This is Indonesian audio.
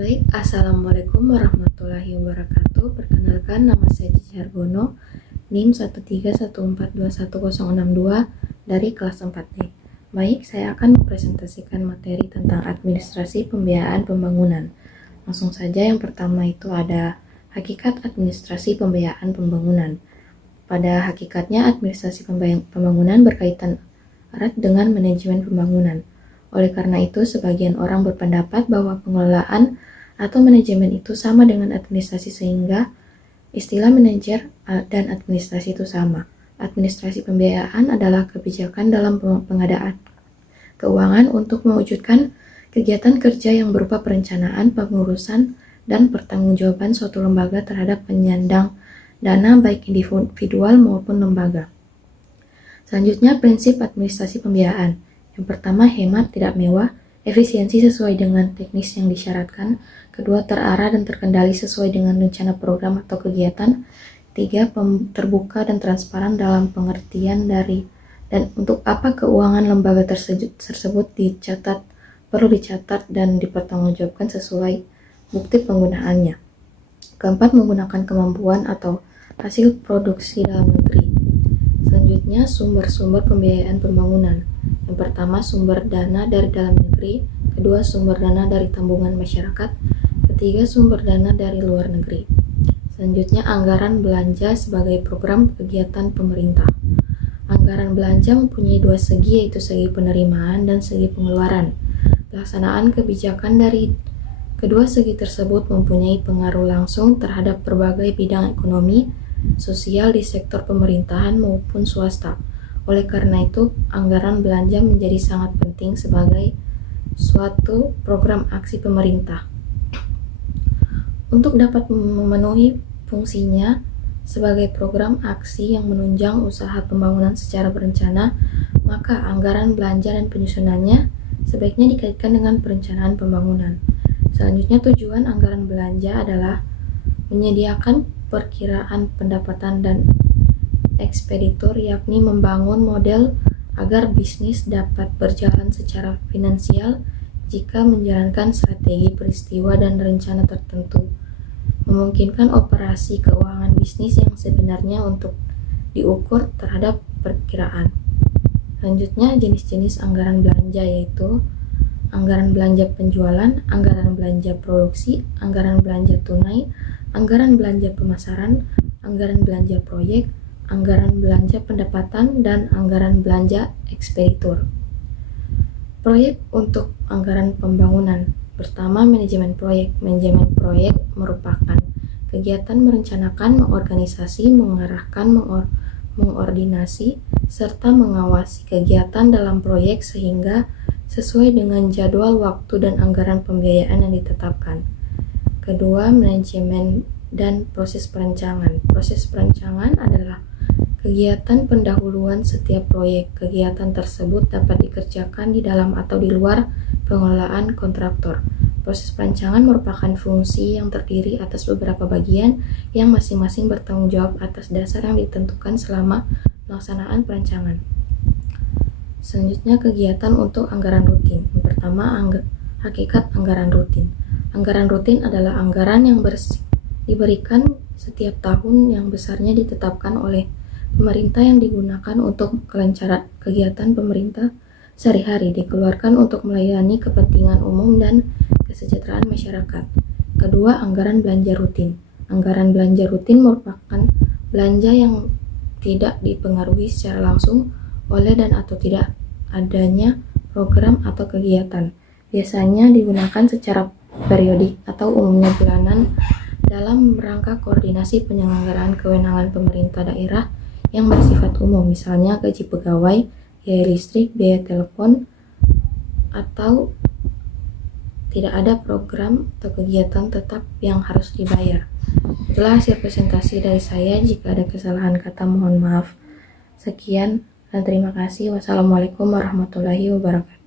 Baik, Assalamualaikum warahmatullahi wabarakatuh. Perkenalkan, nama saya Cici Hargono, NIM 131421062 dari kelas 4D. Baik, saya akan mempresentasikan materi tentang administrasi pembiayaan pembangunan. Langsung saja, yang pertama itu ada hakikat administrasi pembiayaan pembangunan. Pada hakikatnya, administrasi pembangunan berkaitan erat dengan manajemen pembangunan. Oleh karena itu, sebagian orang berpendapat bahwa pengelolaan atau manajemen itu sama dengan administrasi, sehingga istilah manajer dan administrasi itu sama. Administrasi pembiayaan adalah kebijakan dalam pengadaan keuangan untuk mewujudkan kegiatan kerja yang berupa perencanaan, pengurusan, dan pertanggungjawaban suatu lembaga terhadap penyandang dana baik individual maupun lembaga. Selanjutnya, prinsip administrasi pembiayaan. Yang pertama, hemat, tidak mewah, efisiensi sesuai dengan teknis yang disyaratkan. Kedua, terarah dan terkendali sesuai dengan rencana program atau kegiatan. Tiga, terbuka dan transparan dalam pengertian dari dan untuk apa keuangan lembaga tersebut perlu dicatat dan dipertanggungjawabkan sesuai bukti penggunaannya. Keempat, menggunakan kemampuan atau hasil produksi dalam negeri. Selanjutnya, sumber-sumber pembiayaan pembangunan. Yang pertama, sumber dana dari dalam negeri. Kedua, sumber dana dari tabungan masyarakat. Ketiga, sumber dana dari luar negeri. Selanjutnya, anggaran belanja sebagai program kegiatan pemerintah. Anggaran belanja mempunyai dua segi, yaitu segi penerimaan dan segi pengeluaran. Pelaksanaan kebijakan dari kedua segi tersebut mempunyai pengaruh langsung terhadap berbagai bidang ekonomi, sosial di sektor pemerintahan maupun swasta. Oleh karena itu, anggaran belanja menjadi sangat penting sebagai suatu program aksi pemerintah. Untuk dapat memenuhi fungsinya sebagai program aksi yang menunjang usaha pembangunan secara berencana, maka anggaran belanja dan penyusunannya sebaiknya dikaitkan dengan perencanaan pembangunan. Selanjutnya, tujuan anggaran belanja adalah menyediakan perkiraan pendapatan dan ekspeditur, yakni membangun model agar bisnis dapat berjalan secara finansial jika menjalankan strategi, peristiwa, dan rencana tertentu, memungkinkan operasi keuangan bisnis yang sebenarnya untuk diukur terhadap perkiraan. Selanjutnya, jenis-jenis anggaran belanja yaitu anggaran belanja penjualan, anggaran belanja produksi, anggaran belanja tunai, anggaran belanja pemasaran, anggaran belanja proyek, anggaran belanja pendapatan, dan anggaran belanja ekspeditur. Proyek untuk anggaran pembangunan. Pertama, manajemen proyek. Manajemen proyek merupakan kegiatan merencanakan, mengorganisasi, mengarahkan, mengordinasi, serta mengawasi kegiatan dalam proyek sehingga sesuai dengan jadwal waktu dan anggaran pembiayaan yang ditetapkan. Kedua, manajemen dan proses perencanaan. Proses perencanaan adalah kegiatan pendahuluan setiap proyek. Kegiatan tersebut dapat dikerjakan di dalam atau di luar pengelolaan kontraktor. Proses perencanaan merupakan fungsi yang terdiri atas beberapa bagian yang masing-masing bertanggung jawab atas dasar yang ditentukan selama pelaksanaan perencanaan. Selanjutnya, kegiatan untuk anggaran rutin. Yang pertama, hakikat anggaran rutin. Anggaran rutin adalah anggaran yang diberikan setiap tahun yang besarnya ditetapkan oleh pemerintah yang digunakan untuk kelancaran kegiatan pemerintah sehari-hari, dikeluarkan untuk melayani kepentingan umum dan kesejahteraan masyarakat. Kedua, anggaran belanja rutin. Anggaran belanja rutin merupakan belanja yang tidak dipengaruhi secara langsung oleh dan atau tidak adanya program atau kegiatan. Biasanya digunakan secara periodik atau umumnya bulanan dalam rangka koordinasi penyelenggaraan kewenangan pemerintah daerah yang bersifat umum, misalnya gaji pegawai, biaya listrik, biaya telepon, atau tidak ada program atau kegiatan tetap yang harus dibayar. Itulah hasil presentasi dari saya. Jika ada kesalahan kata, mohon maaf. Sekian dan terima kasih. Wassalamualaikum warahmatullahi wabarakatuh.